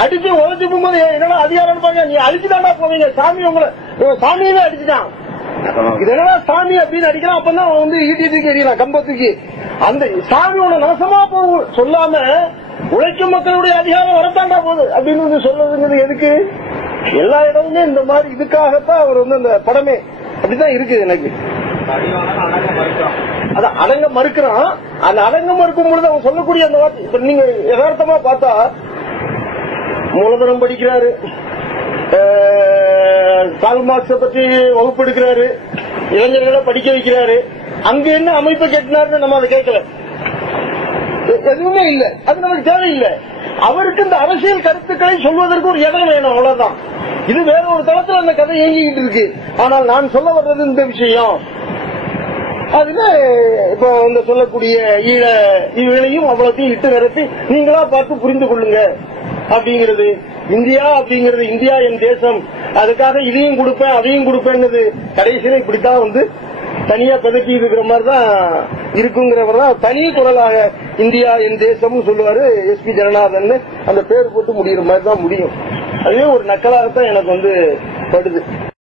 அடிச்சு உழைச்சு போகும்போது என்னன்னா அதிகாரம் பாருங்க, நீ அடிச்சுதாண்டா போவீங்க, சாமி உங்களை சாமியவே அடிச்சுட்டான், இது என்னன்னா சாமி அப்படின்னு அடிக்கலாம். அப்பதான் அவன் வந்து ஈட்டிக்கு எறியலாம் கம்பத்துக்கு. அந்த சாமியோட நாசமா போகும் சொல்லாம உழைக்கும் மக்களுடைய அதிகாரம் வரத்தாண்டா போகுது அப்படின்னு வந்து சொல்றதுங்கிறது எதுக்கு? எல்லா இடமுமே இந்த மாதிரி இதுக்காகத்தான் அவர் வந்து அந்த படமே அப்படிதான் இருக்குது. எனக்கு அதான் அடங்க மறுக்கிறான். அந்த அடங்க மறுக்கும் பொழுது அவன் சொல்லக்கூடிய அந்த வார்த்தை இப்ப நீங்க யதார்த்தமா பார்த்தா மூலதனம் படிக்கிறாரு, கால் மார்க்ஸ பற்றி வகுப்பு எடுக்கிறாரு, இளைஞர்களை படிக்க வைக்கிறாரு. அங்க என்ன அமைப்பை கேட்டினாருன்னு நம்ம அதை கேட்கல, எதுவுமே இல்ல, அது நமக்கு தேவையில்லை. அவருக்கு இந்த அரசியல் கருத்துக்களை சொல்வதற்கு ஒரு இடம் வேணும், அவ்வளவுதான். இது வேற ஒரு தளத்துல அந்த கதை இயங்கிட்டு இருக்கு. ஆனால் நான் சொல்ல வர்றது இந்த விஷயம். அதுல இப்ப இந்த சொல்லக்கூடிய ஈழையும் அவ்வளத்தையும் இட்டு நிரப்பி நீங்களா பார்த்து புரிந்து கொள்ளுங்க அப்படிங்கிறது. இந்தியா அப்படிங்கிறது இந்தியா என் தேசம், அதுக்காக இதையும் கொடுப்பேன் அதையும் கொடுப்பேன்னு கடைசியில இப்படித்தான் வந்து தனியா பதட்டி இருக்கிற மாதிரிதான் இருக்குங்கிறவர் தான் தனி குரலாக இந்தியா என் தேசம் சொல்லுவாரு எஸ்பி ஜனநாதன். அந்த பேர் போட்டு முடிகிற மாதிரி தான் முடியும். அதுவே ஒரு நக்கலாகத்தான் எனக்கு வந்து படுது.